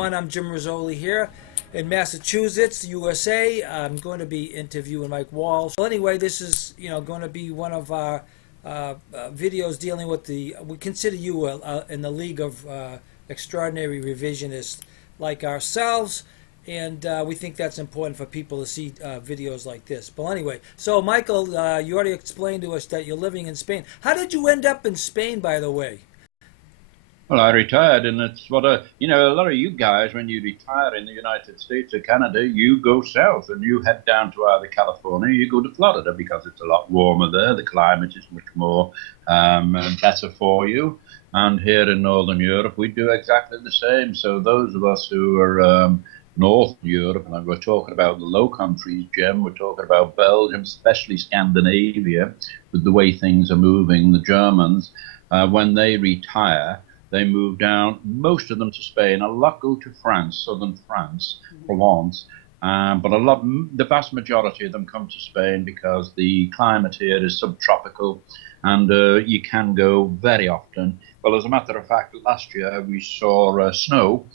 everyone. I'm Jim Rizoli here in Massachusetts, USA. I'm going to be interviewing Mike Walsh. Well, anyway, this is going to be one of our videos dealing with we consider you in the league of extraordinary revisionists like ourselves, and we think that's important for people to see videos like this. But anyway, so Michael, you already explained to us that you're living in Spain. How did you end up in Spain, by the way? Well, I retired, and it's what a lot of you guys, when you retire in the United States or Canada, you go south and you head down to either California or you go to Florida because it's a lot warmer there. The climate is much more better for you. And here in Northern Europe, we do exactly the same. So those of us who are North Europe, and we're talking about the Low Countries, Jim, we're talking about Belgium, especially Scandinavia, with the way things are moving, the Germans, when they retire, they move down, most of them to Spain. A lot go to France, southern France, Provence. But the vast majority of them come to Spain because the climate here is subtropical, and you can go very often. Well, as a matter of fact, last year we saw snow.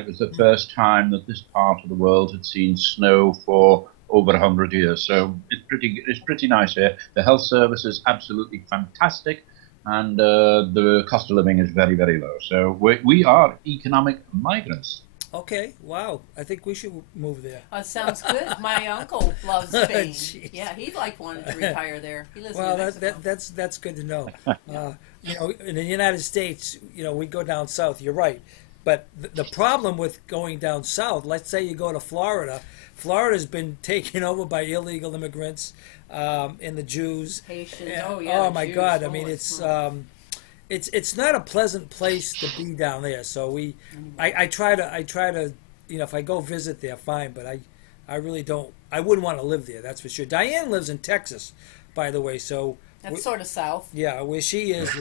It was the first time that this part of the world had seen snow for over 100 years. So it's pretty nice here. The health service is absolutely fantastic. And the cost of living is very, very low. So we are economic migrants. Okay, wow. I think we should move there. Sounds good. My uncle loves Spain. Yeah, he'd wanted to retire there. He lives in Mexico. That's good to know. In the United States, we go down south. You're right. But the problem with going down south, let's say you go to Florida. Florida's been taken over by illegal immigrants and the Jews. Haitians. Oh my God! I mean, it's not a pleasant place to be down there. So I try to if I go visit there, fine. But I really don't. I wouldn't want to live there. That's for sure. Diane lives in Texas, by the way. So. That's sort of south. Yeah, where she is,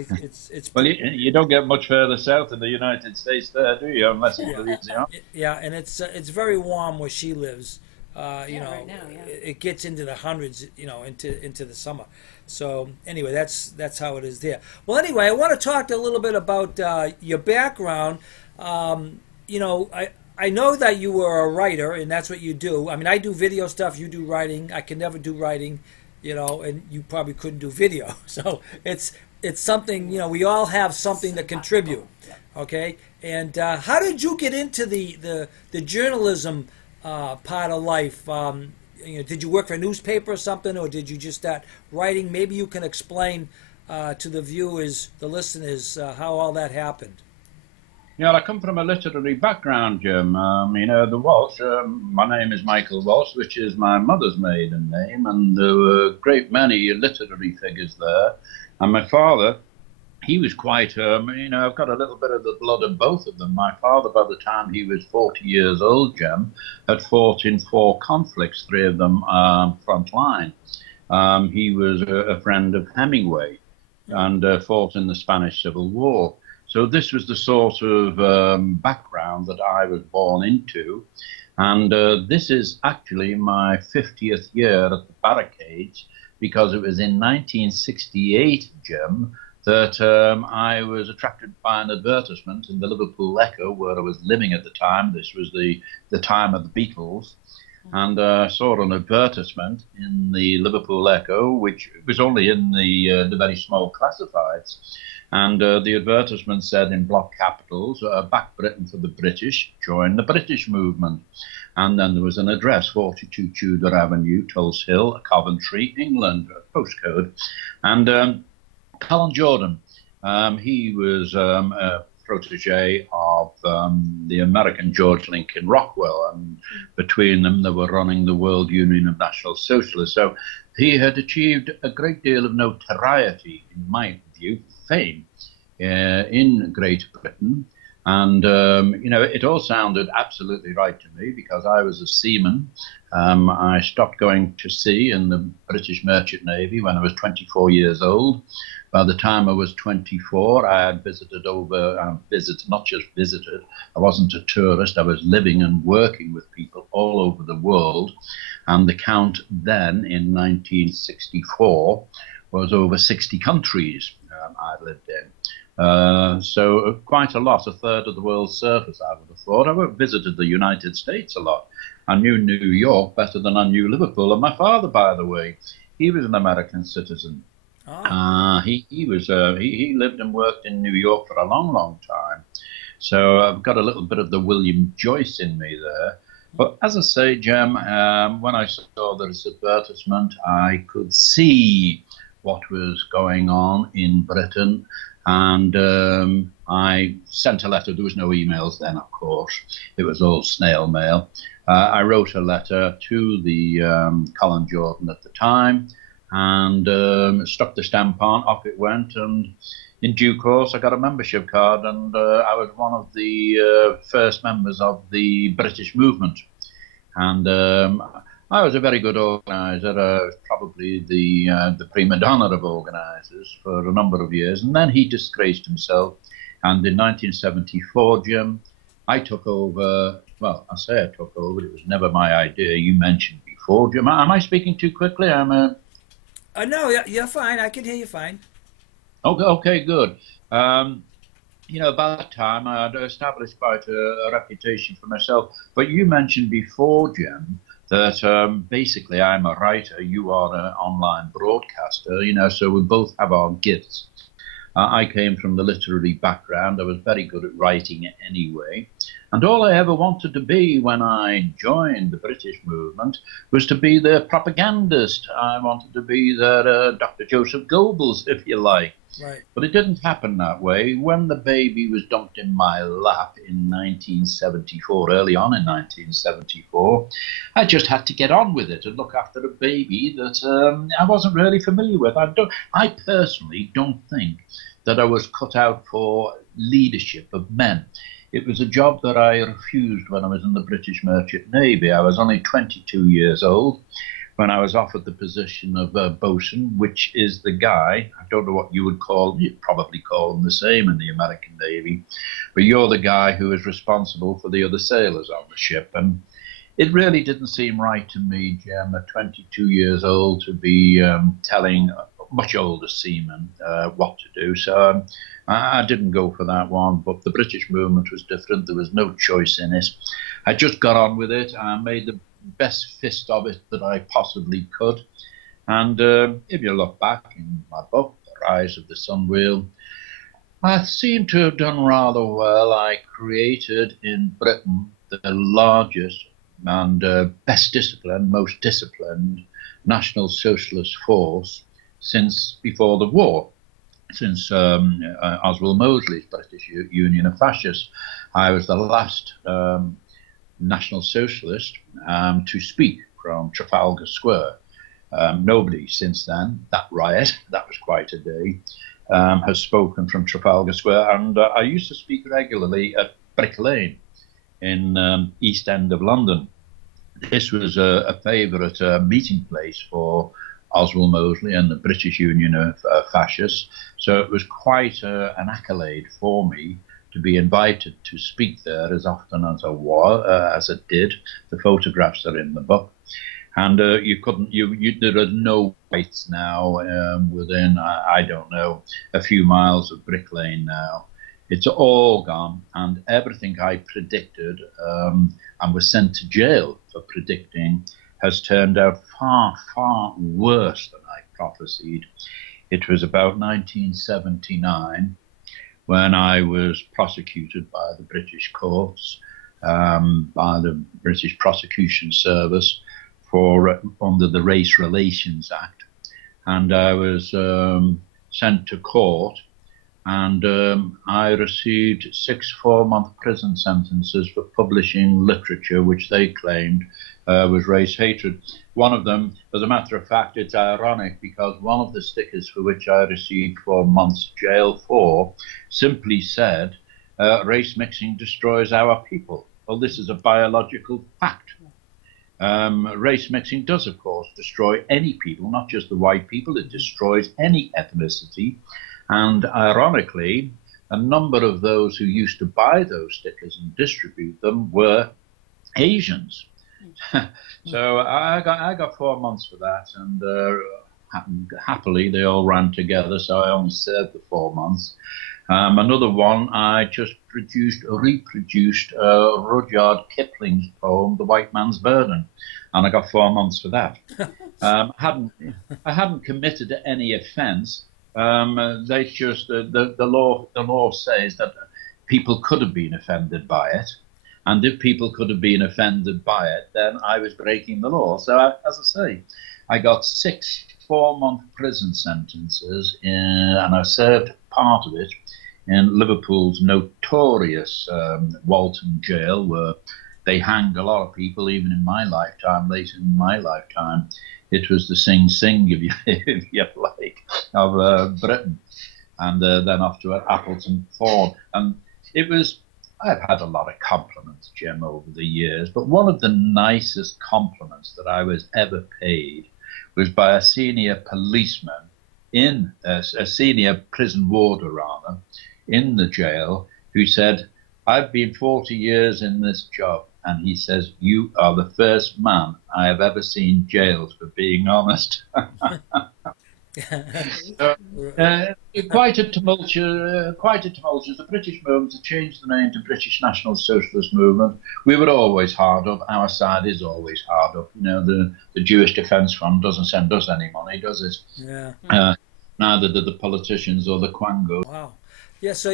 it's. Well, you don't get much further south in the United States there, do you? Unless it's Louisiana. Yeah, and it's very warm where she lives. Right now, it gets into the hundreds, into the summer. So anyway, that's how it is there. Well, anyway, I want to talk a little bit about your background. I know that you were a writer, and that's what you do. I mean, I do video stuff. You do writing. I can never do writing. And you probably couldn't do video. So it's something, we all have something to contribute, okay? And how did you get into the journalism part of life? Did you work for a newspaper or something, or did you just start writing? Maybe you can explain to the viewers, the listeners, how all that happened. Yeah, I come from a literary background, Jim. The Walsh, my name is Michael Walsh, which is my mother's maiden name, and there were a great many literary figures there. And my father, he was quite, I've got a little bit of the blood of both of them. My father, by the time he was 40 years old, Jim, had fought in 4 conflicts, 3 of them front line. He was a friend of Hemingway and fought in the Spanish Civil War. So this was the sort of background that I was born into. And this is actually my 50th year at the barricades, because it was in 1968, Jim, that I was attracted by an advertisement in the Liverpool Echo, where I was living at the time. This was the time of the Beatles. And I saw an advertisement in the Liverpool Echo, which was only in the very small classifieds. And the advertisement said in block capitals, back Britain for the British, join the British movement. And then there was an address, 42 Tudor Avenue, Tulse Hill, Coventry, England, postcode. And Colin Jordan, he was a protege of the American George Lincoln Rockwell, and between them they were running the World Union of National Socialists. So he had achieved a great deal of notoriety, in my view, fame in Great Britain. And, it all sounded absolutely right to me, because I was a seaman. I stopped going to sea in the British Merchant Navy when I was 24 years old. By the time I was 24, I had not just visited, I wasn't a tourist, I was living and working with people all over the world. And the count then, in 1964, was over 60 countries. I lived in. So quite a lot, a third of the world's surface, I would have thought. I visited the United States a lot. I knew New York better than I knew Liverpool. And my father, by the way, he was an American citizen. Oh. He lived and worked in New York for a long, long time. So I've got a little bit of the William Joyce in me there. But as I say, Jem, when I saw this advertisement, I could see what was going on in Britain. And I sent a letter. There was no emails then, of course. It was all snail mail. I wrote a letter to the Colin Jordan at the time and stuck the stamp on. Off it went. And in due course, I got a membership card, and I was one of the first members of the British movement. And I was a very good organizer, probably the prima donna of organizers for a number of years. And then he disgraced himself. And in 1974, Jim, I took over. Well, I say I took over. It was never my idea. You mentioned before, Jim. Am I speaking too quickly? No, you're fine. I can hear you fine. Okay, good. You know, by that time, I had established quite a reputation for myself. But you mentioned before, Jim, that basically I'm a writer, you are an online broadcaster, you know, so we both have our gifts. I came from the literary background. I was very good at writing anyway. And all I ever wanted to be when I joined the British movement was to be their propagandist. I wanted to be their Dr. Joseph Goebbels, if you like. Right. But it didn't happen that way. When the baby was dumped in my lap in 1974, early on in 1974, I just had to get on with it and look after a baby that I wasn't really familiar with. I personally don't think that I was cut out for leadership of men. It was a job that I refused when I was in the British Merchant Navy. I was only 22 years old when I was offered the position of bosun, which is the guy, I don't know what you would call, you'd probably call him the same in the American Navy, but you're the guy who is responsible for the other sailors on the ship. And it really didn't seem right to me, Jim, at 22 years old, to be telling much older seamen what to do. So I didn't go for that one, but the British movement was different. There was no choice in it. I just got on with it. I made the best fist of it that I possibly could. And if you look back in my book, The Rise of the Sun Wheel, I seem to have done rather well. I created in Britain the largest and best disciplined, most disciplined National Socialist force since before the war, since Oswald Mosley's British Union of Fascists. I was the last National Socialist to speak from Trafalgar Square. Nobody since then, that riot, that was quite a day, has spoken from Trafalgar Square. And I used to speak regularly at Brick Lane in East End of London. This was a favourite meeting place for Oswald Mosley and the British Union of Fascists. So it was quite an accolade for me to be invited to speak there as often as I did. The photographs are in the book. And there are no whites now within, I don't know, a few miles of Brick Lane now. It's all gone, and everything I predicted and was sent to jail for predicting has turned out far, far worse than I prophesied. It was about 1979 when I was prosecuted by the British courts, by the British Prosecution Service for under the Race Relations Act. And I was sent to court, and I received 6 4-month prison sentences for publishing literature which they claimed was race hatred. One of them, as a matter of fact, it's ironic because one of the stickers for which I received 4 months jail for simply said, race mixing destroys our people. Well, this is a biological fact. Race mixing does, of course, destroy any people, not just the white people. It destroys any ethnicity. And ironically, a number of those who used to buy those stickers and distribute them were Asians. So I got 4 months for that, and happily, they all ran together, so I only served the 4 months. Another one, I just reproduced Rudyard Kipling's poem, The White Man's Burden, and I got 4 months for that. I hadn't committed any offence. They just the law says that people could have been offended by it, and if people could have been offended by it, then I was breaking the law. So, as I say, I got 6 4-month prison sentences, and I served part of it in Liverpool's notorious Walton jail, where they hanged a lot of people, even in my lifetime, late in my lifetime. It was the Sing Sing, if you like, of Britain, and then off to Appleton Thorn. And I've had a lot of compliments, Jim, over the years, but one of the nicest compliments that I was ever paid was by a senior policeman a senior prison warder, rather, in the jail, who said, "I've been 40 years in this job," and he says, "You are the first man I have ever seen jailed for being honest." So, quite a tumultuous. The British movement to change the name to British National Socialist Movement. We were always hard up. Our side is always hard up. The Jewish Defence Fund doesn't send us any money, does it? Yeah. Neither do the politicians or the quangos. Wow. Yeah. So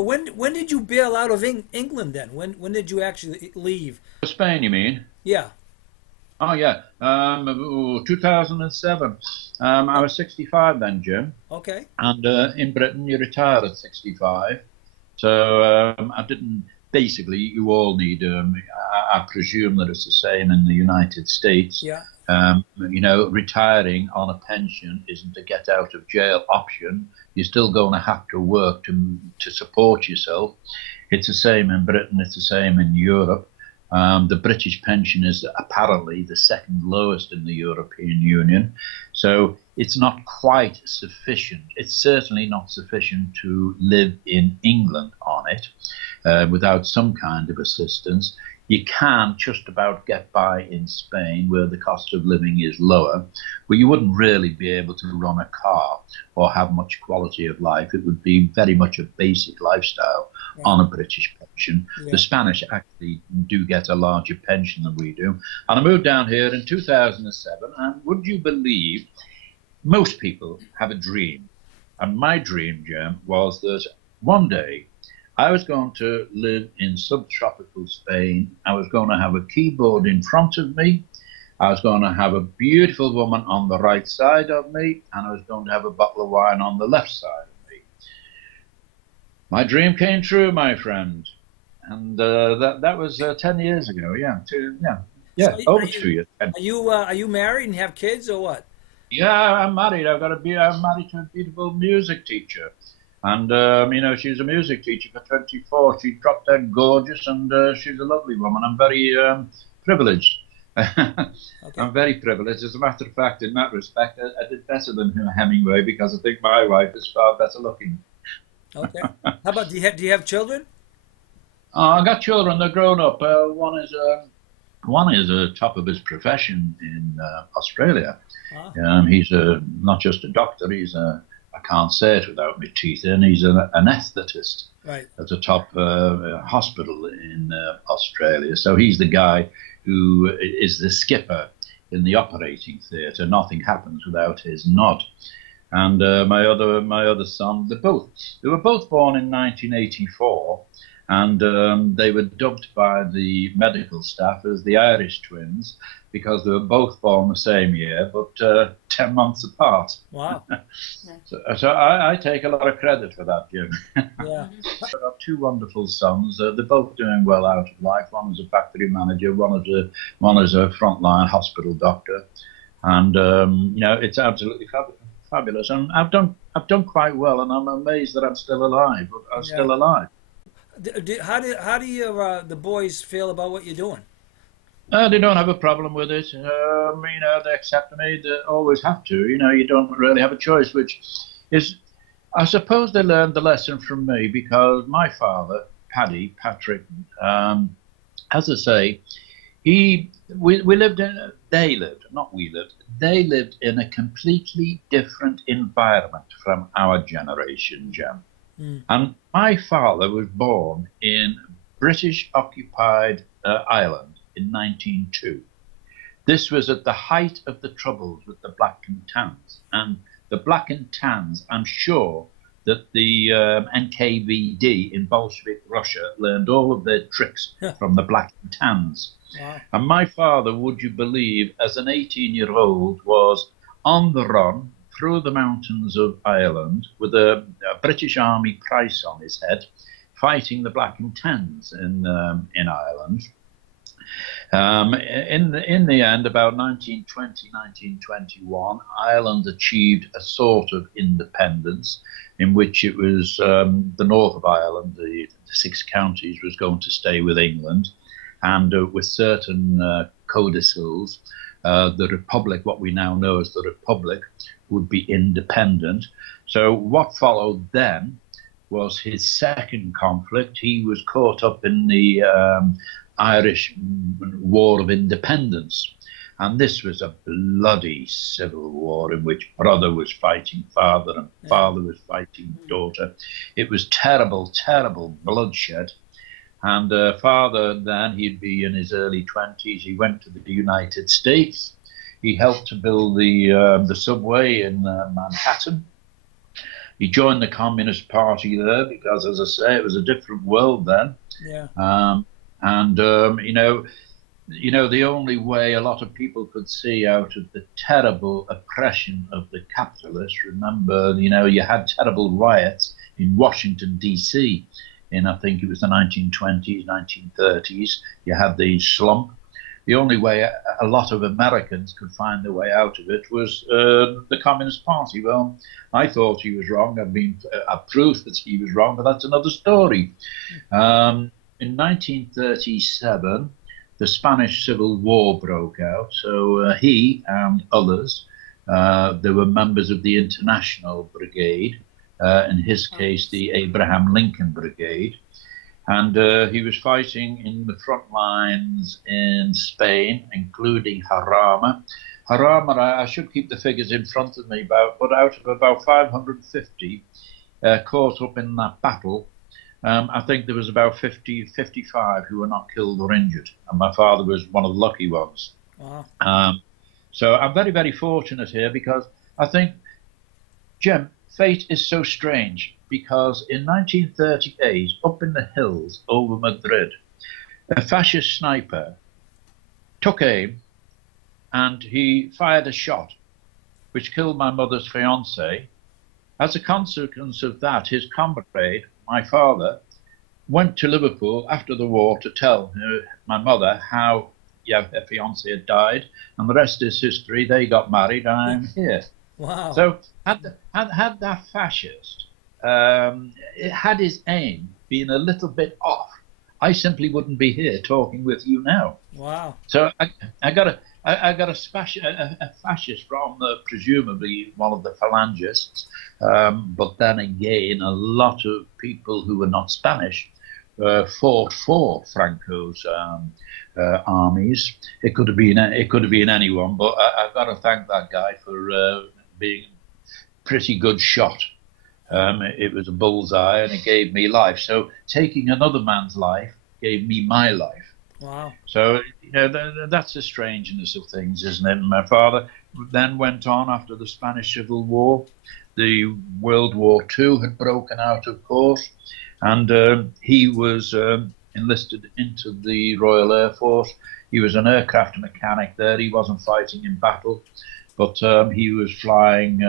when did you bail out of England then? When did you actually leave? Spain, you mean? Yeah. Oh, yeah. 2007. I was 65 then, Jim. Okay. And in Britain, you retire at 65. So I didn't. Basically, you all need. I presume that it's the same in the United States. Yeah. Retiring on a pension isn't a get out of jail option. You're still going to have to work to support yourself. It's the same in Britain. It's the same in Europe. The British pension is apparently the second lowest in the European Union. So it's not quite sufficient. It's certainly not sufficient to live in England on it without some kind of assistance. You can just about get by in Spain, where the cost of living is lower, but you wouldn't really be able to run a car or have much quality of life. It would be very much a basic lifestyle on a British pension. Yeah. The Spanish actually do get a larger pension than we do. And I moved down here in 2007, and would you believe, most people have a dream. And my dream, Jim, was that one day I was going to live in subtropical Spain. I was going to have a keyboard in front of me. I was going to have a beautiful woman on the right side of me, and I was going to have a bottle of wine on the left side of me. My dream came true, my friend, and that was 10 years ago. Yeah, So over 2 years. Are you married and have kids or what? Yeah, I'm married. I'm married to a beautiful music teacher. And, she's a music teacher for 24. She dropped dead gorgeous, and she's a lovely woman. I'm very privileged. Okay. I'm very privileged. As a matter of fact, in that respect, I did better than Hemingway, because I think my wife is far better looking. Okay. How about, do you have children? I got children. They're grown up. One is a top of his profession in Australia. Ah. He's not just a doctor. He's I can't say it without my teeth in. He's an anaesthetist at a top hospital in Australia. So he's the guy who is the skipper in the operating theatre. Nothing happens without his nod. And my other son, they were both born in 1984, and they were dubbed by the medical staff as the Irish twins, because they were both born the same year, but 10 months apart. Wow. So I take a lot of credit for that, Jim. Yeah. I've got 2 wonderful sons. They're both doing well out of life. One is a factory manager, one is a frontline hospital doctor. And, it's absolutely fabulous. And I've done quite well, and I'm amazed that I'm still alive. But I'm still alive. How do the boys feel about what you're doing? They don't have a problem with it. They accept me. They always have to. You don't really have a choice, which is, I suppose they learned the lesson from me, because my father, Patrick, as I say, We lived in, they lived, not we lived, they lived in a completely different environment from our generation, Jem. Mm. And my father was born in British occupied Ireland in 1902. This was at the height of the troubles with the Black and Tans. And the Black and Tans, I'm sure that the NKVD in Bolshevik Russia learned all of their tricks from the Black and Tans. Wow. And my father, would you believe, as an 18-year-old, was on the run through the mountains of Ireland with a British Army price on his head, fighting the Black and Tans in Ireland. In the end, about 1920, 1921, Ireland achieved a sort of independence in which it was the north of Ireland, the 6 counties, was going to stay with England. And with certain codicils, the Republic, what we now know as the Republic, would be independent. So what followed then was his second conflict. He was caught up in the Irish War of Independence. And this was a bloody civil war in which brother was fighting father and father was fighting daughter. It was terrible, terrible bloodshed. And father then, he'd be in his early 20s. He went to the United States. He helped to build the subway in Manhattan. He joined the Communist Party there because, as I say, it was a different world then. Yeah. You know, the only way a lot of people could see out of the terrible oppression of the capitalists, remember, you know, you had terrible riots in Washington, D.C., in, I think it was the 1920s, 1930s. You had the slump. The only way a lot of Americans could find their way out of it was the Communist Party. Well, I thought he was wrong. I've proved that he was wrong, but that's another story. In 1937, the Spanish Civil War broke out. So he and others, they were members of the International Brigade, in his case, the Abraham Lincoln Brigade. And he was fighting in the front lines in Spain, including Jarama. Jarama, I should keep the figures in front of me, but out of about 550 caught up in that battle, I think there was about 55 who were not killed or injured. And my father was one of the lucky ones. Wow. So I'm very, very fortunate here because I think, Jem, fate is so strange. Because in 1938, up in the hills over Madrid, a fascist sniper took aim and he fired a shot which killed my mother's fiancé. As a consequence of that, his comrade, my father, went to Liverpool after the war to tell my mother how her fiancé had died, and the rest is history. They got married, and I'm here. Wow. So had that fascist it had his aim been a little bit off, I simply wouldn't be here talking with you now. Wow. So I got a fascist from presumably one of the phalangists, but then again, a lot of people who were not Spanish fought for Franco's armies. It could have been anyone, but I've got to thank that guy for being a pretty good shot. It was a bullseye and it gave me life. So taking another man's life gave me my life. Wow. So, you know, that's the strangeness of things, isn't it? And my father then went on after the Spanish Civil War. The World War II had broken out, of course, and he was enlisted into the Royal Air Force. He was an aircraft mechanic there. He wasn't fighting in battle. But he was flying,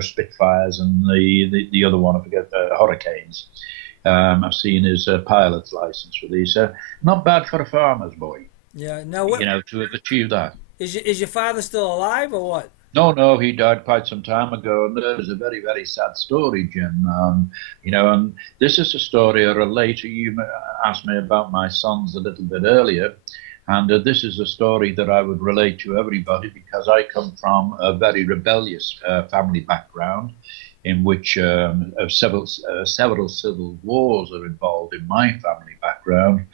Spitfires and the other one, I forget, Hurricanes. I've seen his pilot's license for these. Not bad for a farmer's boy. Yeah. Now, to have achieved that. Is your father still alive or what? No, he died quite some time ago, and it was a very, very sad story, Jim. And this is a story I relate. You asked me about my sons a little bit earlier. And this is a story that I would relate to everybody because I come from a very rebellious family background in which several civil wars are involved in my family background.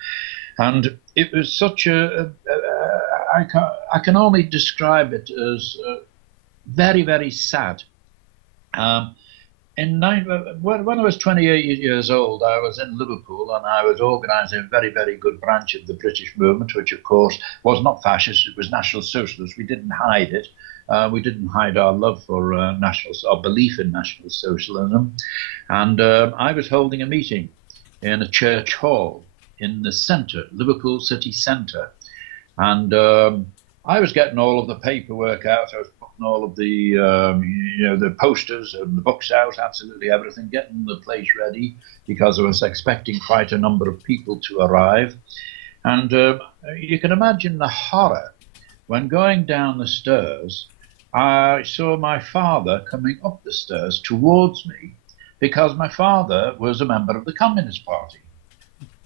And it was such I can only describe it as very, very sad. When I was 28 years old, I was in Liverpool and I was organising a very, very good branch of the British movement, which of course was not fascist, it was National Socialist. We didn't hide it. We didn't hide our love for our belief in National Socialism. And I was holding a meeting in a church hall in the centre, Liverpool city centre. And I was getting all of the paperwork out. I was putting all of the, the posters and the books out, absolutely everything, getting the place ready because I was expecting quite a number of people to arrive. And you can imagine the horror when going down the stairs, I saw my father coming up the stairs towards me because my father was a member of the Communist Party.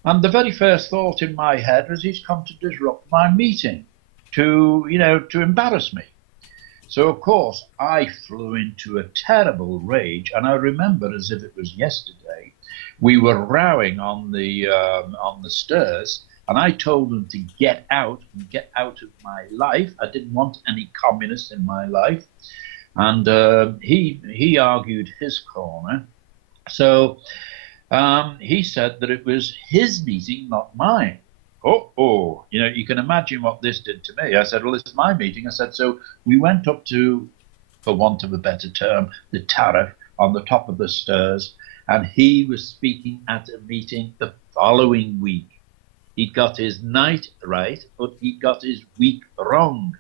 And the very first thought in my head was he's come to disrupt my meeting, to embarrass me. So, of course, I flew into a terrible rage. And I remember as if it was yesterday, we were rowing on the stairs. And I told them to get out and get out of my life. I didn't want any communists in my life. And he argued his corner. So he said that it was his meeting, not mine. You can imagine what this did to me. I said, well, it's my meeting. I said, so we went up to, for want of a better term, the tariff on the top of the stairs. And he was speaking at a meeting the following week. He'd got his night right, but he got his week wrong.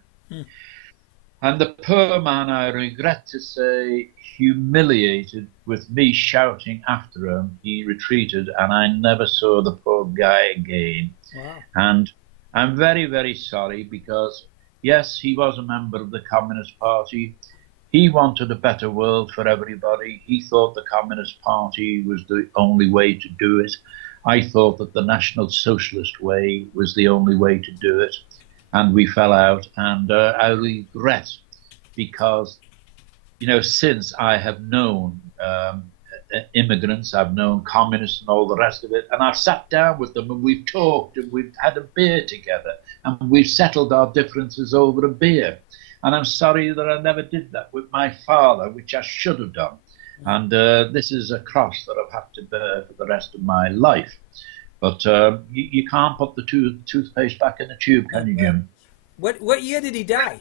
And the poor man, I regret to say, humiliated with me shouting after him, he retreated, and I never saw the poor guy again. Wow. And I'm very, very sorry because, yes, he was a member of the Communist Party. He wanted a better world for everybody. He thought the Communist Party was the only way to do it. I thought that the National Socialist way was the only way to do it, and we fell out. And I regret because, since I have known immigrants, I've known communists and all the rest of it, and I've sat down with them and we've talked and we've had a beer together and we've settled our differences over a beer. And I'm sorry that I never did that with my father, which I should have done. And this is a cross that I've had to bear for the rest of my life. But you can't put the toothpaste back in the tube, can you, Jim? What year did he die?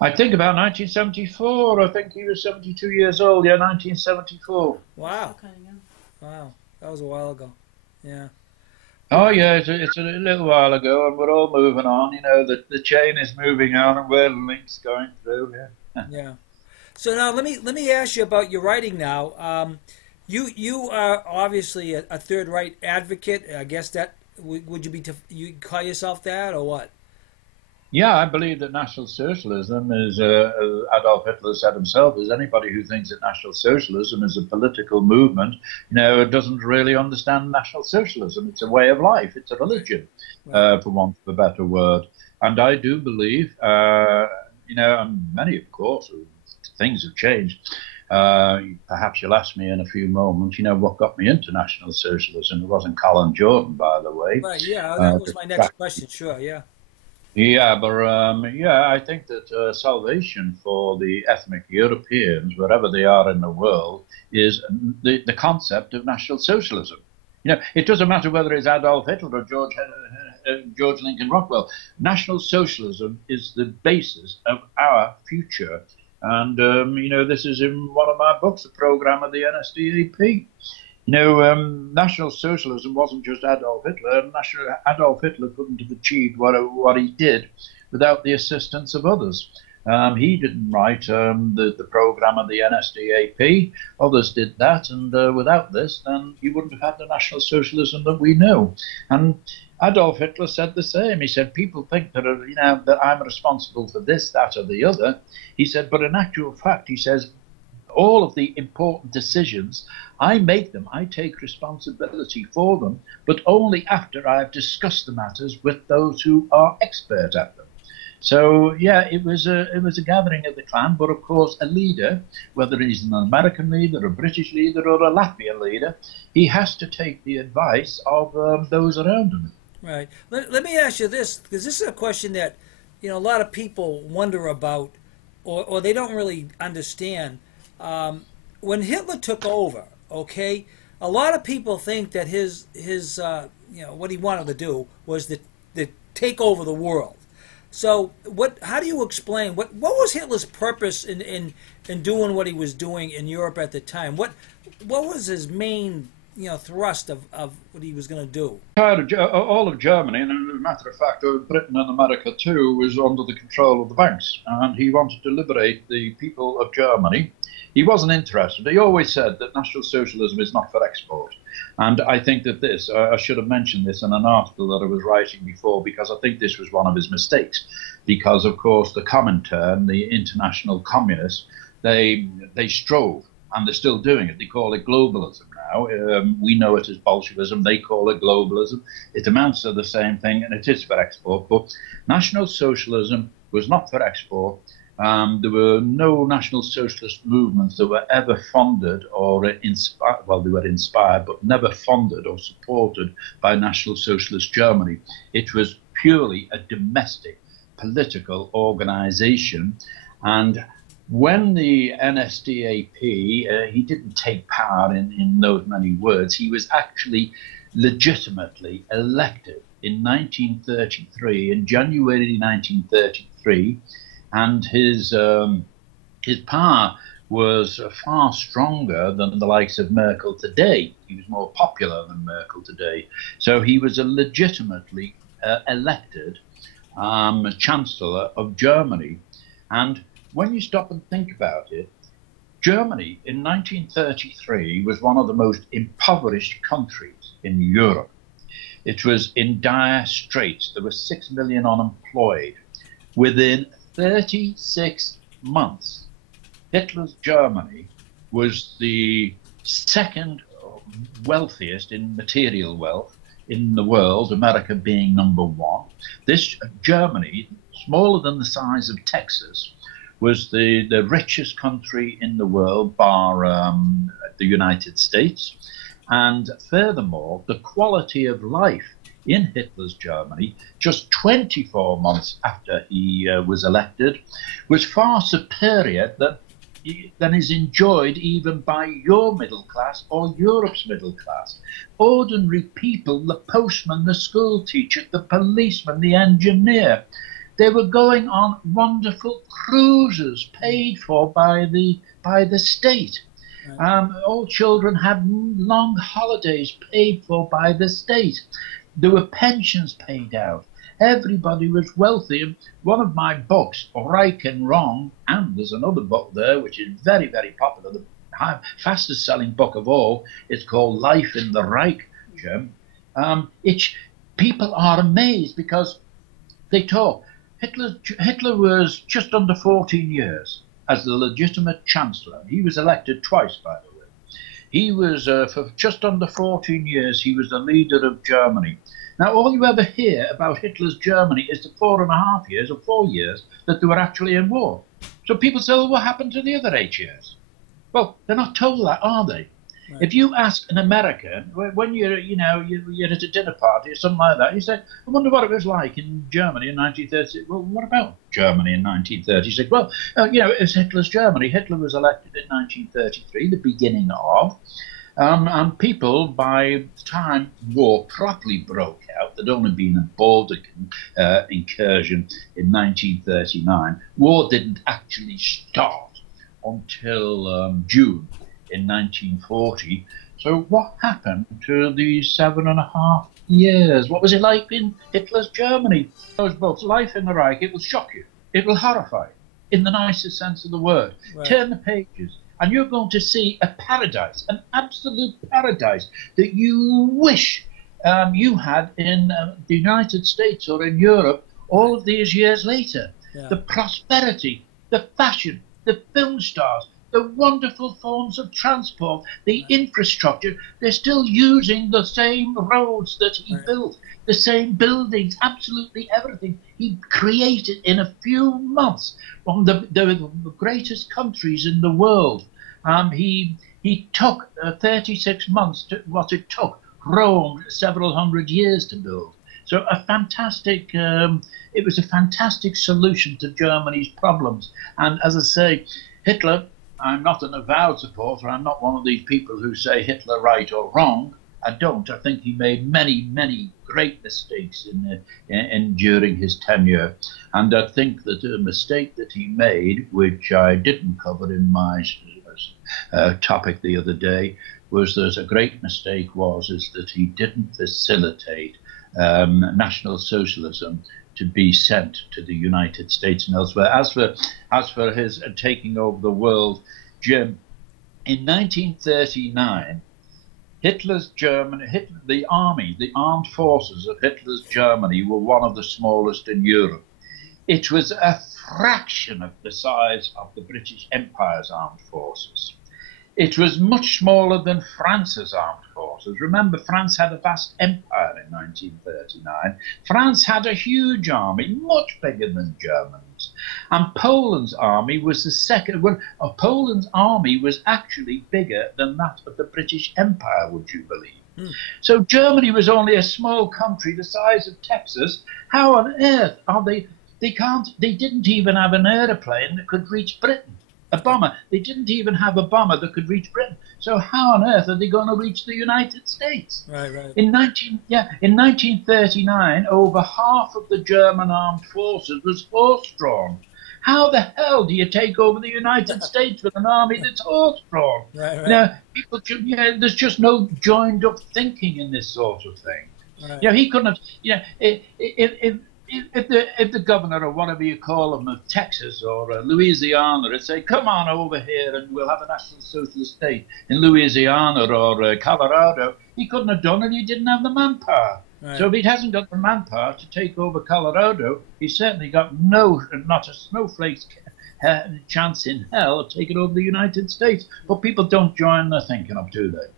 I think about 1974. I think he was 72 years old. Yeah, 1974. Wow. Wow. That was a while ago. Yeah. Oh, yeah, it's a little while ago, and we're all moving on. The chain is moving on, and we're links going through. Yeah. Yeah. So now let me ask you about your writing now. You are obviously a third right advocate. I guess that would you call yourself that or what? Yeah, I believe that National Socialism is, Adolf Hitler said himself, is anybody who thinks that National Socialism is a political movement, doesn't really understand National Socialism. It's a way of life. It's a religion, for want of a better word. And I do believe, and many, of course, things have changed. Perhaps you'll ask me in a few moments, what got me into National Socialism. It wasn't Colin Jordan, by the way. Right, yeah, that was my next question, sure, yeah. Yeah, but I think that salvation for the ethnic Europeans, wherever they are in the world, is the concept of National Socialism. It doesn't matter whether it's Adolf Hitler or George Lincoln Rockwell. National Socialism is the basis of our future. And, this is in one of my books, the program of the NSDAP. National Socialism wasn't just Adolf Hitler. Adolf Hitler couldn't have achieved what he did without the assistance of others. He didn't write the program of the NSDAP. Others did that, and without this, then you wouldn't have had the National Socialism that we know. And Adolf Hitler said the same. He said, people think that, that I'm responsible for this, that, or the other. He said, but in actual fact, he says, all of the important decisions, I make them, I take responsibility for them, but only after I've discussed the matters with those who are expert at them. So, yeah, it was a gathering of the clan, but of course a leader, whether he's an American leader, a British leader, or a Latvian leader, he has to take the advice of those around him. Right. Let me ask you this, because this is a question that, a lot of people wonder about, or they don't really understand. When Hitler took over, okay, a lot of people think that his what he wanted to do was to take over the world. So how do you explain what was Hitler's purpose in doing what he was doing in Europe at the time? What was his main thrust of what he was going to do? All of Germany, and as a matter of fact, Britain and America too, was under the control of the banks, and he wanted to liberate the people of Germany. He wasn't interested. He always said that National Socialism is not for export. And I think that I should have mentioned this in an article that I was writing before, because I think this was one of his mistakes. Because, of course, the Comintern, the international communists, they strove, and they're still doing it. They call it globalism now. We know it as Bolshevism. They call it globalism. It amounts to the same thing, and it is for export. But National Socialism was not for export. There were no National Socialist movements that were ever funded or inspired. Well, they were inspired, but never funded or supported by National Socialist Germany. It was purely a domestic political organization. And when the NSDAP, he didn't take power in those many words, he was actually legitimately elected in 1933, in January 1933, and his power was far stronger than the likes of Merkel today. He was more popular than Merkel today. So he was a legitimately elected Chancellor of Germany. And when you stop and think about it, Germany in 1933 was one of the most impoverished countries in Europe. It was in dire straits. There were 6 million unemployed. Within 36 months, Hitler's Germany was the second wealthiest in material wealth in the world, America being number one. This Germany, smaller than the size of Texas, was the richest country in the world, bar the United States. And furthermore, the quality of life in Hitler's Germany, just 24 months after he was elected, was far superior than is enjoyed even by your middle class or Europe's middle class. Ordinary people, the postman, the school teacher, the policeman, the engineer, they were going on wonderful cruises paid for by the state. Right. All children had long holidays paid for by the state. There were pensions paid out. Everybody was wealthy. And one of my books, Right and Wrong, and there's another book there which is very, very popular, the fastest selling book of all, it's called Life in the Reich, Jim. People are amazed because they talk. Hitler was just under 14 years as the legitimate chancellor. He was elected twice, by the way. He was, for just under 14 years, he was the leader of Germany. Now, all you ever hear about Hitler's Germany is the 4.5 years or 4 years that they were actually in war. So people say, well, what happened to the other 8 years? Well, they're not told that, are they? Right. If you ask an American, when you're at a dinner party or something like that, you say, I wonder what it was like in Germany in 1930. Well, what about Germany in 1936? Well, it's Hitler's Germany. Hitler was elected in 1933, the beginning of, and people, by the time war properly broke out, there'd only been a border incursion in 1939. War didn't actually start until June in 1940. So what happened to the 7.5 years? What was it like in Hitler's Germany? Those books, Life in the Reich, it will shock you. It will horrify you, in the nicest sense of the word. Right. Turn the pages, and you're going to see a paradise, an absolute paradise that you wish you had in the United States or in Europe all of these years later. Yeah. The prosperity, the fashion, the film stars, the wonderful forms of transport, the infrastructure. They're still using the same roads that he built, the same buildings, absolutely everything he created in a few months. One of the greatest countries in the world. He took 36 months to what it took Rome several hundred years to build. So a fantastic, it was a fantastic solution to Germany's problems. And as I say, Hitler, I'm not an avowed supporter. I'm not one of these people who say Hitler right or wrong. I don't. I think he made many, many great mistakes during his tenure. And I think that a mistake that he made, which I didn't cover in my topic the other day, was that a great mistake is that he didn't facilitate National Socialism to be sent to the United States and elsewhere. As for his taking over the world, Jim, in 1939, the armed forces of Hitler's Germany were one of the smallest in Europe. It was a fraction of the size of the British Empire's armed forces. It was much smaller than France's armed forces. Remember, France had a vast empire in 1939. France had a huge army, much bigger than Germany's. And Poland's army was the second. Well, Poland's army was actually bigger than that of the British Empire, would you believe? So Germany was only a small country the size of Texas. How on earth are they? They didn't even have an aeroplane that could reach Britain. A bomber. They didn't even have a bomber that could reach Britain. So how on earth are they going to reach the United States? Right, right. In 1939, over half of the German armed forces was horse-drawn. How the hell do you take over the United States with an army that's horse-drawn? Right, right. Now, there's just no joined-up thinking in this sort of thing. Right. He couldn't have. If the governor or whatever you call him of Texas or Louisiana would say, come on over here and we'll have a national socialist state in Louisiana or Colorado, he couldn't have done it. He didn't have the manpower. Right. So if he hasn't got the manpower to take over Colorado, he's certainly got not a snowflake's chance in hell of taking over the United States. But people don't join their thinking up, do they?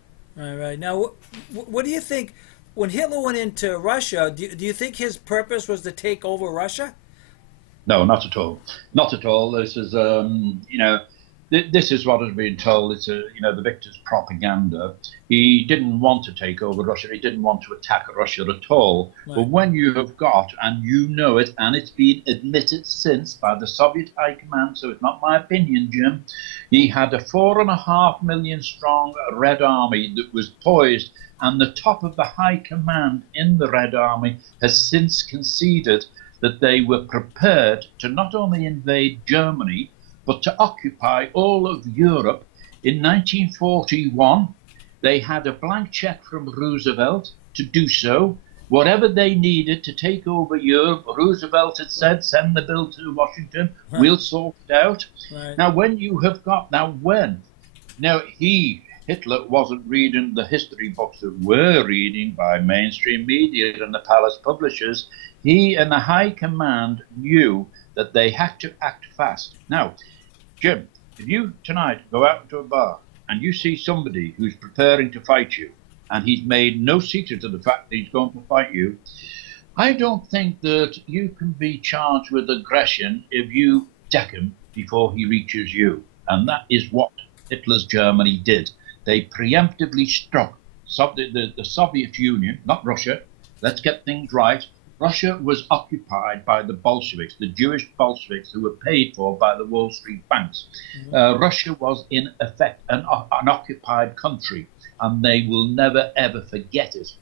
Right, right. Now, what do you think? When Hitler went into Russia, do you think his purpose was to take over Russia? No, not at all. Not at all. This is, this is what has been told. It's the victor's propaganda. He didn't want to take over Russia. He didn't want to attack Russia at all. Right. But when you have got, and you know it, and it's been admitted since by the Soviet High Command, so it's not my opinion, Jim, he had a 4.5 million strong Red Army that was poised. And the top of the high command in the Red Army has since conceded that they were prepared to not only invade Germany, but to occupy all of Europe. In 1941, they had a blank check from Roosevelt to do so. Whatever they needed to take over Europe, Roosevelt had said, send the bill to Washington, we'll sort it out. Right. Now, Hitler wasn't reading the history books that were reading by mainstream media and the palace publishers. He and the high command knew that they had to act fast. Now, Jim, if you tonight go out to a bar and you see somebody who's preparing to fight you, and he's made no secret of the fact that he's going to fight you, I don't think that you can be charged with aggression if you deck him before he reaches you. And that is what Hitler's Germany did. They preemptively struck the Soviet Union, not Russia. Let's get things right. Russia was occupied by the Bolsheviks, the Jewish Bolsheviks who were paid for by the Wall Street banks. Mm-hmm. Russia was, in effect, an occupied country, and they will never, ever forget it.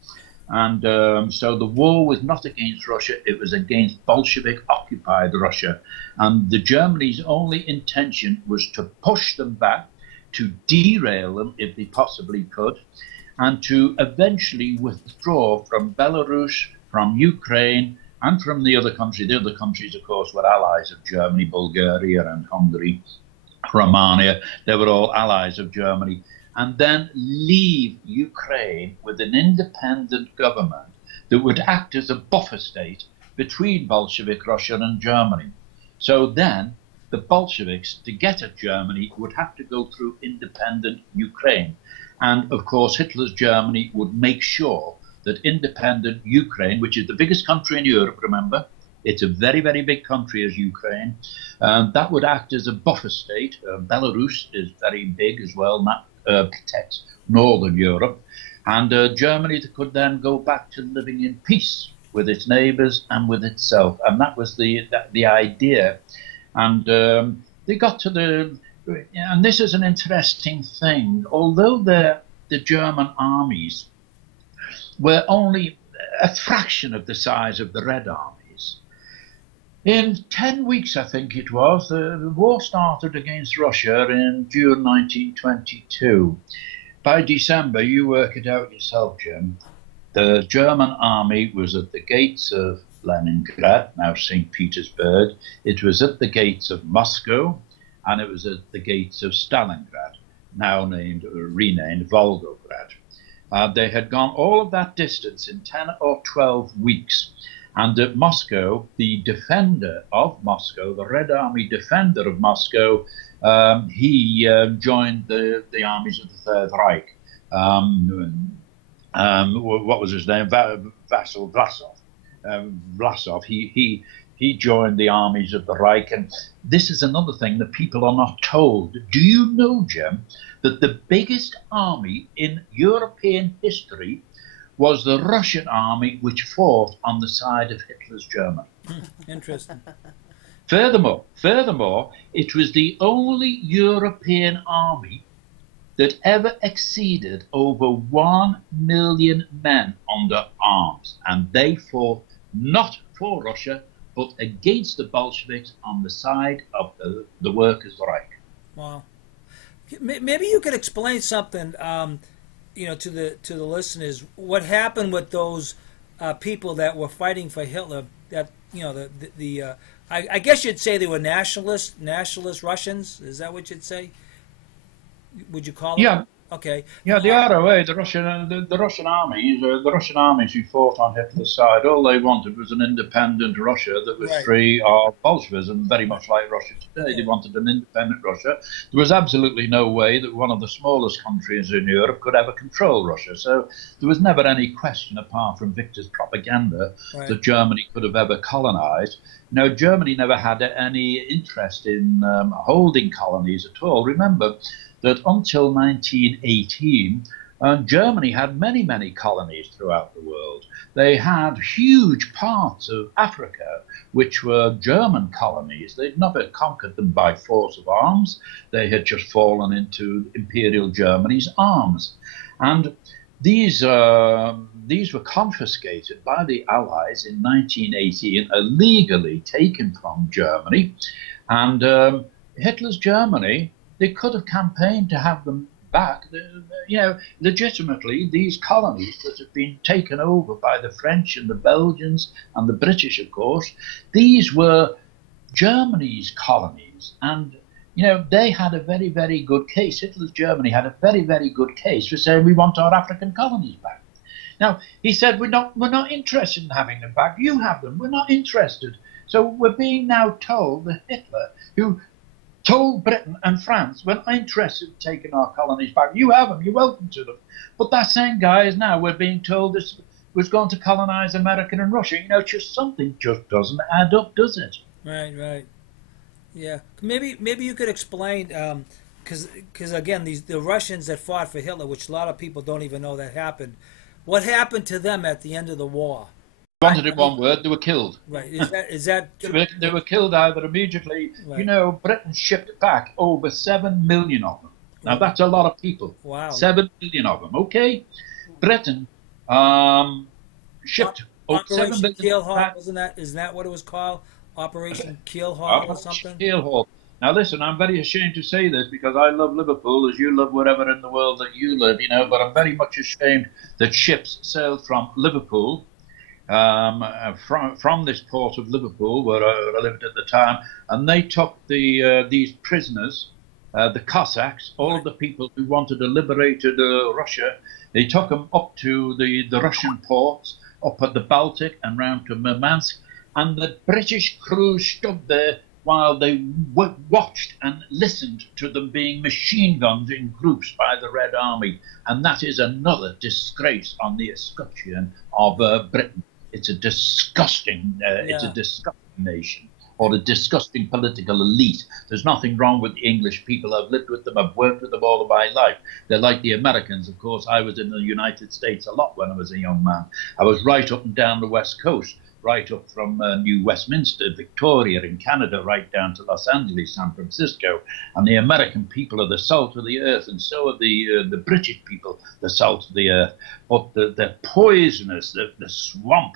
And so the war was not against Russia, it was against Bolshevik-occupied Russia. And the Germany's only intention was to push them back, to derail them if they possibly could, and to eventually withdraw from Belarus, from Ukraine, and from the other countries. The other countries, of course, were allies of Germany, Bulgaria and Hungary, Romania. They were all allies of Germany. And then leave Ukraine with an independent government that would act as a buffer state between Bolshevik Russia and Germany. So then the Bolsheviks, to get at Germany, would have to go through independent Ukraine. And, of course, Hitler's Germany would make sure that independent Ukraine, which is the biggest country in Europe, remember, it's a very, very big country as Ukraine, that would act as a buffer state. Belarus is very big as well, and that protects Northern Europe. And Germany could then go back to living in peace. with its neighbours, and with itself. And that was the idea. And they got to and this is an interesting thing, although the German armies were only a fraction of the size of the Red Armies. In 10 weeks, I think it was, the war started against Russia in June 1922. By December, you work it out yourself, Jim, the German army was at the gates of Leningrad, now St. Petersburg. It was at the gates of Moscow, and it was at the gates of Stalingrad, now renamed Volgograd. They had gone all of that distance in 10 or 12 weeks. And at Moscow, the defender of Moscow, the Red Army defender of Moscow, he joined the armies of the Third Reich. What was his name? Vlasov. Vlasov. He joined the armies of the Reich. And this is another thing that people are not told. Do you know, Jim, that the biggest army in European history was the Russian army which fought on the side of Hitler's Germany? Interesting. Furthermore, it was the only European army that ever exceeded over 1 million men under arms. And they fought not for Russia, but against the Bolsheviks on the side of the Workers' Reich. Wow. Maybe you could explain something, to the listeners. What happened with those people that were fighting for Hitler? That I guess you'd say they were nationalist Russians. Is that what you'd say? Would you call them? Yeah. Okay. Yeah, the ROA, the Russian armies who fought on Hitler's side, all they wanted was an independent Russia that was free of Bolshevism, very much like Russia today. Yeah. They wanted an independent Russia. There was absolutely no way that one of the smallest countries in Europe could ever control Russia. So there was never any question, apart from Victor's propaganda, that Germany could have ever colonized. Now, Germany never had any interest in holding colonies at all. Remember that until 1918, Germany had many, many colonies throughout the world. They had huge parts of Africa, which were German colonies. They'd never conquered them by force of arms. They had just fallen into Imperial Germany's arms. And these were confiscated by the Allies in 1918, illegally taken from Germany. And Hitler's Germany, they could have campaigned to have them back. Legitimately, these colonies that had been taken over by the French and the Belgians and the British, of course, these were Germany's colonies. And, they had a very, very good case. Hitler's Germany had a very, very good case for saying, we want our African colonies back. Now, he said, we're not interested in having them back. You have them. We're not interested. So we're being now told that Hitler, who told Britain and France, we're not interested in taking our colonies back. You have them. You're welcome to them. But that same guy is now, we're being told this was going to colonize America and Russia. Something just doesn't add up, does it? Right. Yeah. Maybe you could explain, because again, the Russians that fought for Hitler, which a lot of people don't even know that happened, what happened to them at the end of the war? Wanted it one word, they were killed. Right. Is that they were killed either immediately. Right. Britain shipped back over 7 million of them. Now that's a lot of people. Wow. 7 million of them. Okay. Britain shipped over 7 million. Keelhaul, isn't that what it was called? Operation Keelhaul or something? Keelhaul. Now listen, I'm very ashamed to say this because I love Liverpool as you love wherever in the world that you live, but I'm very much ashamed that ships sailed from Liverpool, from this port of Liverpool where I lived at the time, and they took these prisoners, the Cossacks, all of the people who wanted to liberate Russia. They took them up to the Russian ports, up at the Baltic and round to Murmansk, and the British crews stood there while they watched and listened to them being machine gunned in groups by the Red Army. And that is another disgrace on the escutcheon of Britain. It's a disgusting, it's a disgusting nation. or a disgusting political elite. There's nothing wrong with the English people. I've lived with them. I've worked with them all of my life. They're like the Americans. Of course, I was in the United States a lot when I was a young man. I was right up and down the West Coast, right up from New Westminster, Victoria in Canada, right down to Los Angeles, San Francisco. And the American people are the salt of the earth, and so are the British people, the salt of the earth. But the poisonous, the swamp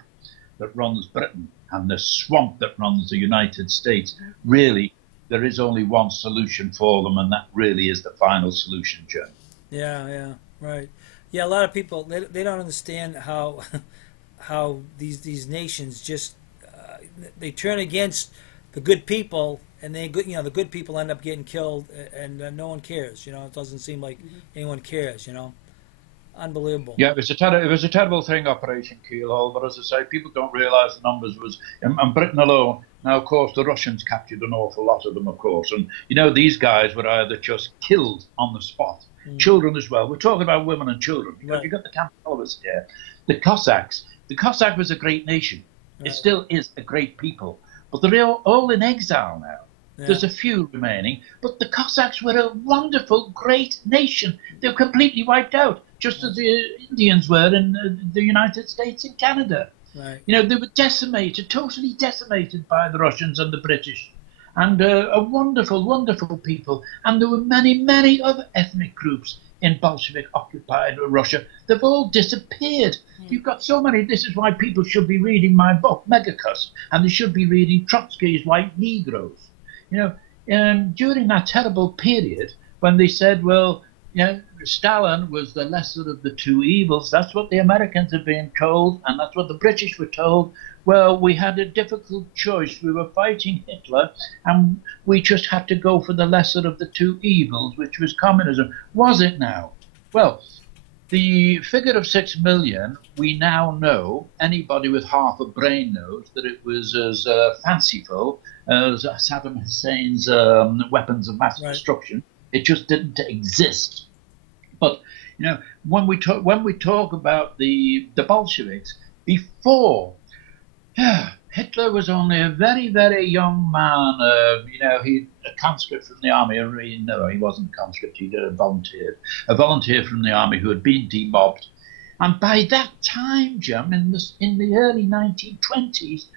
that runs Britain and the swamp that runs the United States, really, there is only one solution for them, and that really is the final solution, Jim. Yeah, right. Yeah, a lot of people, they don't understand how how these nations just they turn against the good people, and the good people end up getting killed, and no one cares. It doesn't seem like anyone cares. Unbelievable. Yeah, it was a terrible thing, Operation Keelhaul. But as I say, people don't realise the numbers was in Britain alone. Now, of course, the Russians captured an awful lot of them, of course, and these guys were either just killed on the spot, children as well. We're talking about women and children because Right. you've got the camp followers here. The Cossacks. The Cossack was a great nation. Right. It still is a great people, but they're all in exile now. Yeah. There's a few remaining, but the Cossacks were a wonderful, great nation. They were completely wiped out, just as the Indians were in the United States and Canada. Right. They were decimated, totally decimated by the Russians and the British. And a wonderful, wonderful people. And there were many, many other ethnic groups in Bolshevik-occupied Russia. They've all disappeared. You've got so many. This is why people should be reading my book, Megacus, and they should be reading Trotsky's White Negroes. During that terrible period when they said, well, Stalin was the lesser of the two evils, that's what the Americans had been told, and that's what the British were told. Well, we had a difficult choice. We were fighting Hitler, and we just had to go for the lesser of the two evils, which was communism. Was it now? Well, the figure of 6 million, we now know, anybody with half a brain knows, that it was as fanciful as Saddam Hussein's weapons of mass destruction. It just didn't exist. But when we talk about the Bolsheviks, before Hitler was only a very, very young man. He a conscript from the army. No, he wasn't a conscript. He did a volunteer from the army who had been demobbed. And by that time, Jim, in the early 1920s,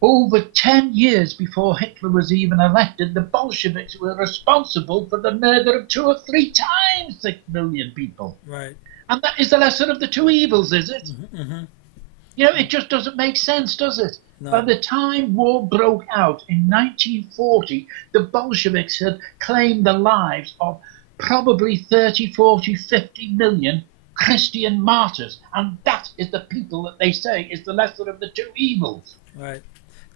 over 10 years before Hitler was even elected, the Bolsheviks were responsible for the murder of 2 or 3 times 6 million people. Right. And that is the lesser of the two evils, is it? Mm-hmm. It just doesn't make sense, does it? No. By the time war broke out in 1940, the Bolsheviks had claimed the lives of probably 30, 40, 50 million Christian martyrs. And that is the people that they say is the lesser of the two evils. Right.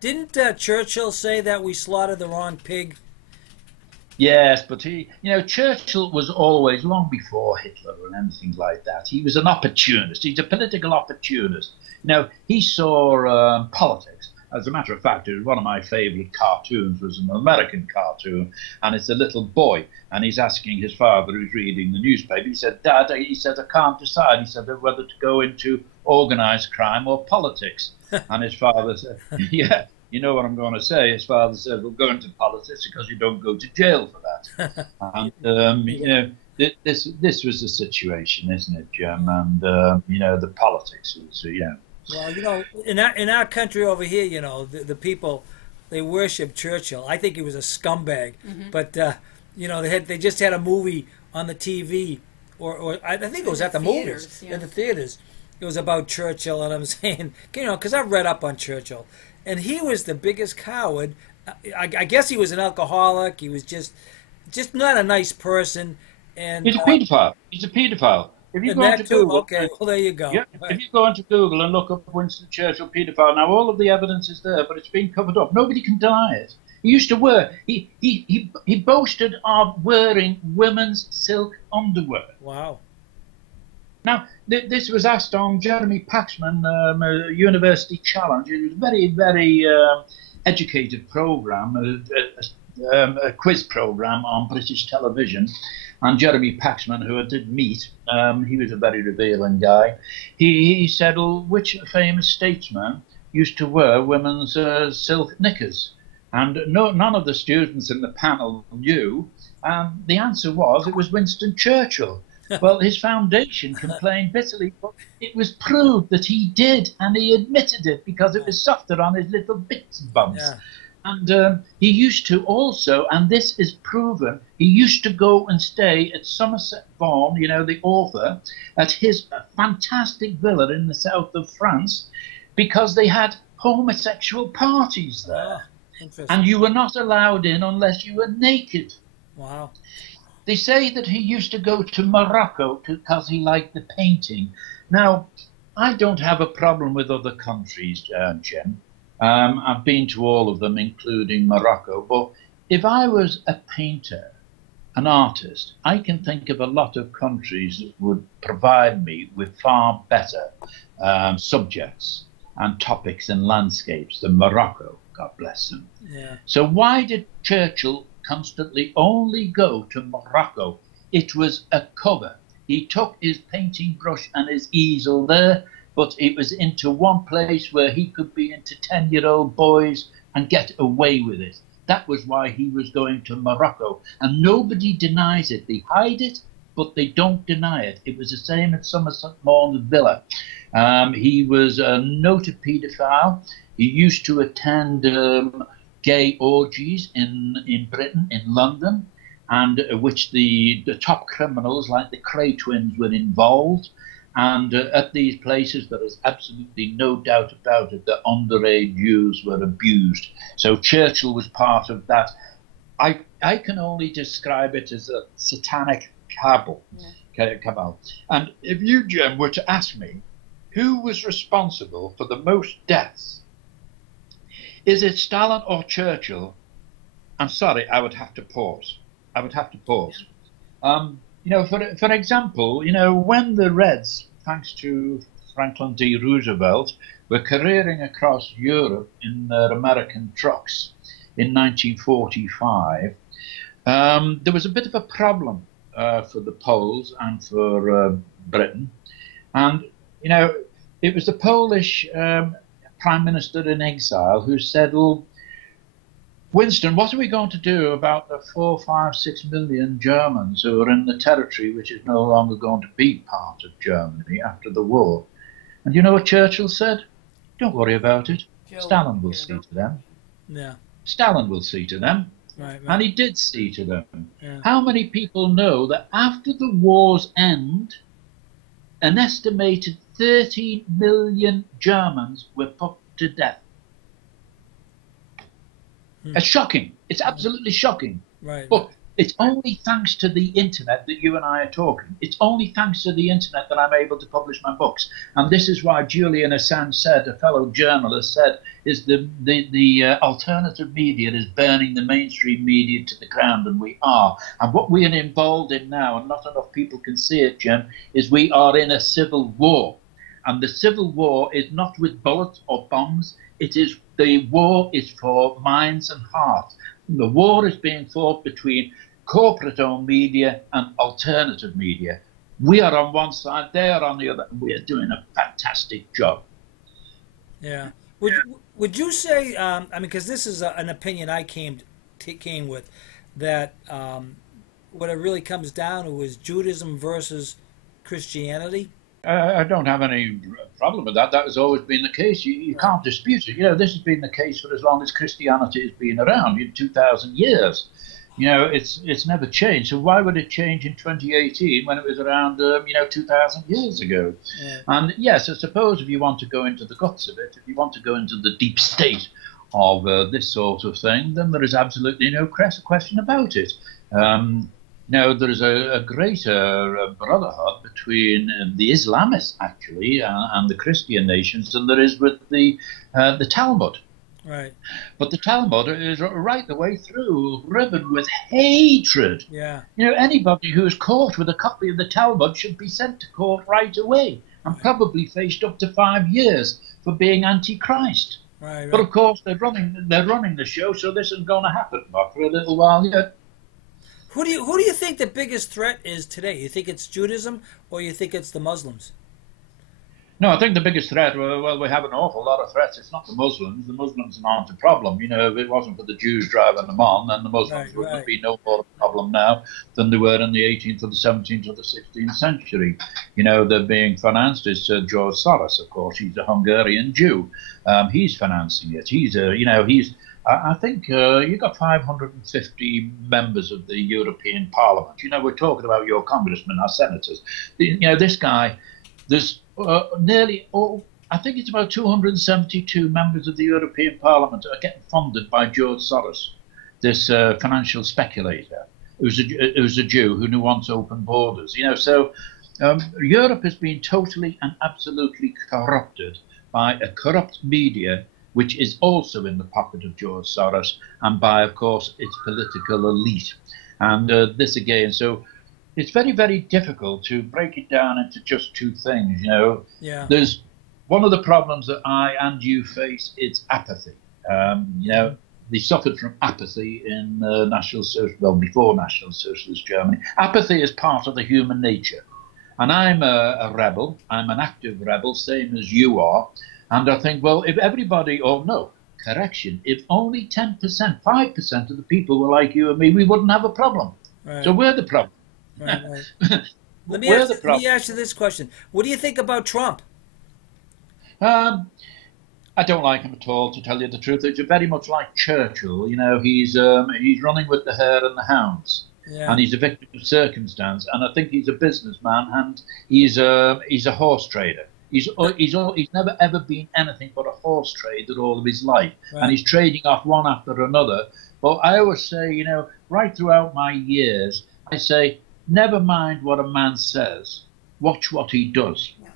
Didn't Churchill say that we slaughtered the wrong pig? Yes, but Churchill was always, long before Hitler and anything like that, he was an opportunist. He's a political opportunist. He saw politics. As a matter of fact, it was one of my favorite cartoons, was an American cartoon, and it's a little boy, and he's asking his father, who's reading the newspaper, he said, Dad, he said, I can't decide. He said, whether to go into organized crime or politics. And his father said, yeah. You know what I'm going to say? His father said, "We'll go into politics because you don't go to jail for that." And this was the situation, isn't it, Jim? And the politics was, Well, in our country over here, the people, they worship Churchill. I think he was a scumbag, but they just had a movie on the TV, or I think it was at the movies, in the theaters. It was about Churchill, and I'm saying, because I've read up on Churchill. And he was the biggest coward. I guess he was an alcoholic. He was just not a nice person. And he's a paedophile. He's a paedophile. If you go into Google, okay, well there you go. Yeah, if you go into Google and look up Winston Churchill paedophile, now all of the evidence is there, but it's been covered up. Nobody can deny it. He used to wear. He boasted of wearing women's silk underwear. Wow. Now, this was asked on Jeremy Paxman, a university challenge. It was a very, very educated program, a quiz program on British television. And Jeremy Paxman, who I did meet, he was a very revealing guy. He said, well, which famous statesman used to wear women's silk knickers? And none of the students in the panel knew. The answer was it was Winston Churchill. Well, his foundation complained bitterly, but it was proved that he did, and he admitted it because it was softer on his little bits and bumps. Yeah. And he used to also, and this is proven, he used to go and stay at Somerset Maugham, you know, the author, at his fantastic villa in the south of France, because they had homosexual parties there. Interesting. And you were not allowed in unless you were naked. Wow. They say that he used to go to Morocco because he liked the painting. Now, I don't have a problem with other countries, Jim. I've been to all of them, including Morocco. But if I was a painter, an artist, I can think of a lot of countries that would provide me with far better subjects and topics and landscapes than Morocco. God bless them. Yeah. So why did Churchill constantly only go to Morocco? It was a cover. He took his painting brush and his easel there, but it was into one place where he could be into 10-year-old boys and get away with it. That was why he was going to Morocco. And nobody denies it. They hide it, but they don't deny it. It was the same at Somerset Maugham Villa. He was a noted paedophile. He used to attend gay orgies in Britain, in London, and which the top criminals like the Cray twins were involved. And at these places, there is absolutely no doubt about it that underage youths were abused. So Churchill was part of that. I can only describe it as a satanic cabal. And if you, Jim, were to ask me who was responsible for the most deaths, is it Stalin or Churchill? I'm sorry, I would have to pause. You know, for example, you know, when the Reds, thanks to Franklin D. Roosevelt, were careering across Europe in their American trucks in 1945, there was a bit of a problem for the Poles and for Britain. And, you know, it was the Polish Prime Minister in exile who said, well, Winston, what are we going to do about the 4, 5, 6 million Germans who are in the territory which is no longer going to be part of Germany after the war? And you know what Churchill said? Don't worry about it. Stalin will see to them. Yeah. Stalin will see to them. Right. And he did see to them. Yeah. How many people know that after the war's end, an estimated 30 million Germans were put to death? It's shocking. It's absolutely shocking. Right. But it's only thanks to the internet that you and I are talking. It's only thanks to the internet that I'm able to publish my books. And this is why Julian Assange said, a fellow journalist said, is the alternative media is burning the mainstream media to the ground, and we are. And what we are involved in now, and not enough people can see it, Jim, is we are in a civil war. And the civil war is not with bullets or bombs. The war is for minds and hearts. The war is being fought between corporate-owned media and alternative media. We are on one side, they are on the other, and we are doing a fantastic job. Yeah. Would you say, I mean, because this is an opinion I came with, that what it really comes down to is Judaism versus Christianity? I don't have any problem with that. That has always been the case. You can't dispute it. You know, this has been the case for as long as Christianity has been around, in 2,000 years. You know, it's never changed. So why would it change in 2018 when it was around, 2,000 years ago? Yeah. And yes, I suppose if you want to go into the guts of it, if you want to go into the deep state of this sort of thing, then there is absolutely no question about it. Now, there is a greater brotherhood between the Islamists, actually, and the Christian nations than there is with the Talmud. Right. But the Talmud is right the way through, riven with hatred. Yeah. You know, anybody who is caught with a copy of the Talmud should be sent to court right away and probably faced up to 5 years for being anti-Christ. Right. But of course, they're running the show, so this isn't going to happen for a little while yet. Who do you think the biggest threat is today? You think it's Judaism, or you think it's the Muslims? No, I think the biggest threat, well, we have an awful lot of threats. It's not the Muslims. The Muslims aren't a problem. You know, if it wasn't for the Jews driving them on, then the Muslims would be no more a problem now than they were in the 18th or the 17th or the 16th century. You know, they're being financed. It's George Soros, of course. He's a Hungarian Jew. He's financing it. I think you got 550 members of the European Parliament. You know, we're talking about your congressmen, our senators. You know, this guy, there's I think it's about 272 members of the European Parliament are getting funded by George Soros, this financial speculator who's a Jew who wants open borders. You know, so Europe has been totally and absolutely corrupted by a corrupt media, which is also in the pocket of George Soros, and by, of course, its political elite. And this again, so it's very, very difficult to break it down into just two things. You know, there's one of the problems that I and you face. It's apathy. You know, they suffered from apathy in before National Socialist Germany. Apathy is part of the human nature, and I'm a rebel. I'm an active rebel, same as you are. And I think, well, if everybody, if only 10%, 5% of the people were like you and me, we wouldn't have a problem. Right. So we're the problem. Right. Let me ask you this question. What do you think about Trump? I don't like him at all, to tell you the truth. It's very much like Churchill. You know, he's running with the hare and the hounds, and he's a victim of circumstance. And I think he's a businessman, and he's a horse trader. He's never ever been anything but a horse trader all of his life, and he's trading off one after another. But I always say, you know, right throughout my years, I say, never mind what a man says, watch what he does. Yeah.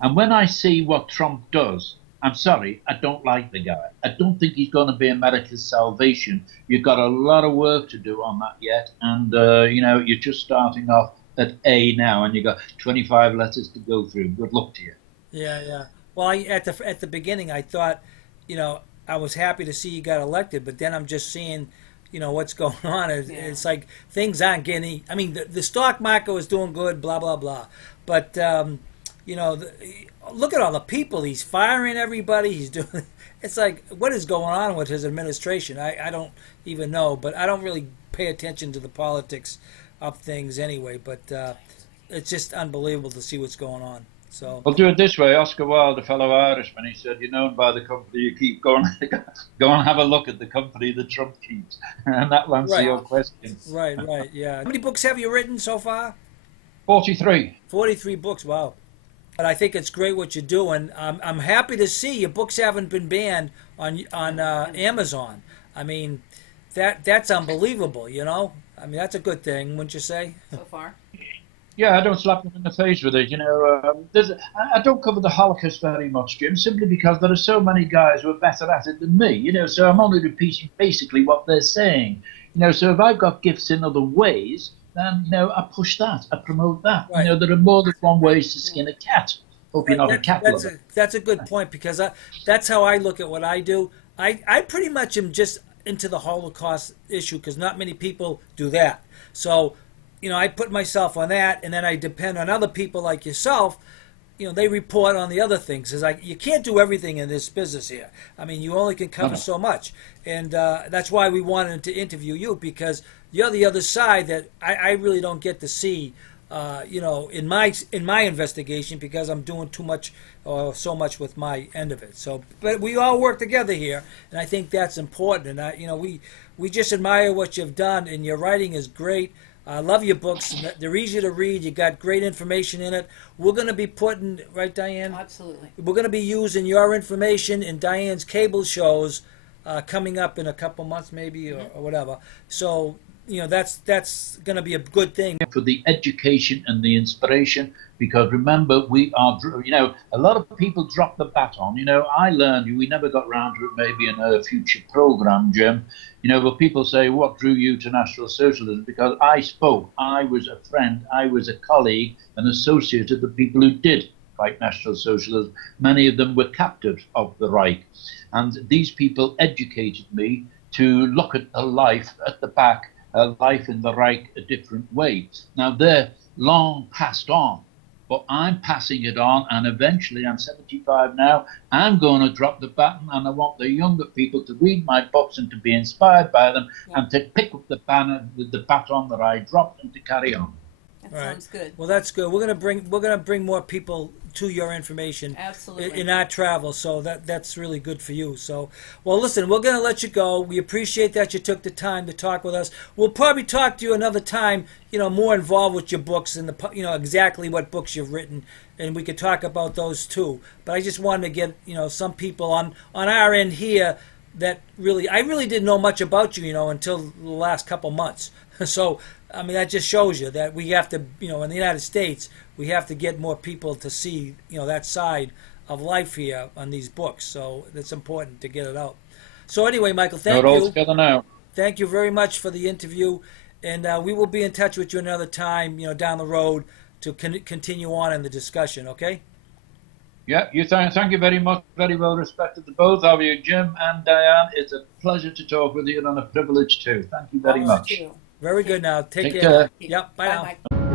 And when I see what Trump does, I'm sorry, I don't like the guy. I don't think he's going to be America's salvation. You've got a lot of work to do on that yet. And, you know, you're just starting off at A now, and you've got 25 letters to go through. Good luck to you. Yeah. Well, at the beginning, I thought, you know, I was happy to see you got elected, but then I'm just seeing, you know, what's going on. It's like things aren't getting. I mean, the stock market was doing good, blah blah blah, but you know, look at all the people he's firing. Everybody he's doing. It's like, what is going on with his administration? I don't even know, but I don't really pay attention to the politics of things anyway. But it's just unbelievable to see what's going on. So I'll do it this way. Oscar Wilde, a fellow Irishman, he said, "You're known by the company you keep. Go and have a look at the company that Trump keeps," and that will answer your question. Right, yeah. How many books have you written so far? 43. 43 books. Wow. But I think it's great what you're doing. I'm happy to see your books haven't been banned on Amazon. I mean, that's unbelievable. You know, I mean, that's a good thing, wouldn't you say? So far. Yeah, I don't slap them in the face with it. You know, I don't cover the Holocaust very much, Jim, simply because there are so many guys who are better at it than me. You know, so I'm only repeating basically what they're saying. You know, so if I've got gifts in other ways, then, you know, I push that, I promote that. Right. You know, there are more than one ways to skin a cat. Hope you're not a cat lover. That's a good point, because that's how I look at what I do. I pretty much am just into the Holocaust issue, because not many people do that. So, you know, I put myself on that, and then I depend on other people like yourself. You know, they report on the other things. It's like, you can't do everything in this business here. I mean, you only can cover so much. And that's why we wanted to interview you, because you're the other side that I really don't get to see, you know, in my investigation, because I'm doing too much or so much with my end of it. So, but we all work together here, and I think that's important. And, you know, we just admire what you've done, and your writing is great. I love your books. They're easy to read. You got great information in it. We're going to be putting, right, Diane? Absolutely. We're going to be using your information in Diane's cable shows coming up in a couple months, maybe, or whatever. So, you know, that's going to be a good thing. For the education and the inspiration, because remember, we are, you know, a lot of people drop the baton. You know, I learned, we never got round to it maybe in a future program, Jim. You know, but people say, what drew you to National Socialism? Because I spoke, I was a friend, I was a colleague, an associate of the people who did fight National Socialism. Many of them were captives of the Reich. And these people educated me to look at a life at the back, a life in the Reich a different way. Now, they're long passed on. but I'm passing it on, and eventually, I'm 75 now, I'm going to drop the baton, and I want the younger people to read my books and to be inspired by them, and to pick up the baton that I dropped and to carry on. That sounds good. Well, that's good. We're gonna bring more people to your information. Absolutely. In our travel, so that's really good for you. So, well, listen, we're gonna let you go. We appreciate that you took the time to talk with us. We'll probably talk to you another time. More involved with your books and exactly what books you've written, and we could talk about those too. But I just wanted to get some people on our end here that I really didn't know much about you, until the last couple months. So, I mean, that just shows you that we have to, in the United States, we have to get more people to see, that side of life here on these books. So it's important to get it out. So anyway, Michael, thank you. We're all together now. Thank you very much for the interview, and we will be in touch with you another time, down the road to continue on in the discussion. Okay. Yeah, thank you very much. Very well respected to both of you, Jim and Diane. It's a pleasure to talk with you and a privilege too. Thank you very much. Too. Very good now. Take care. care. Yep. Bye now. Bye.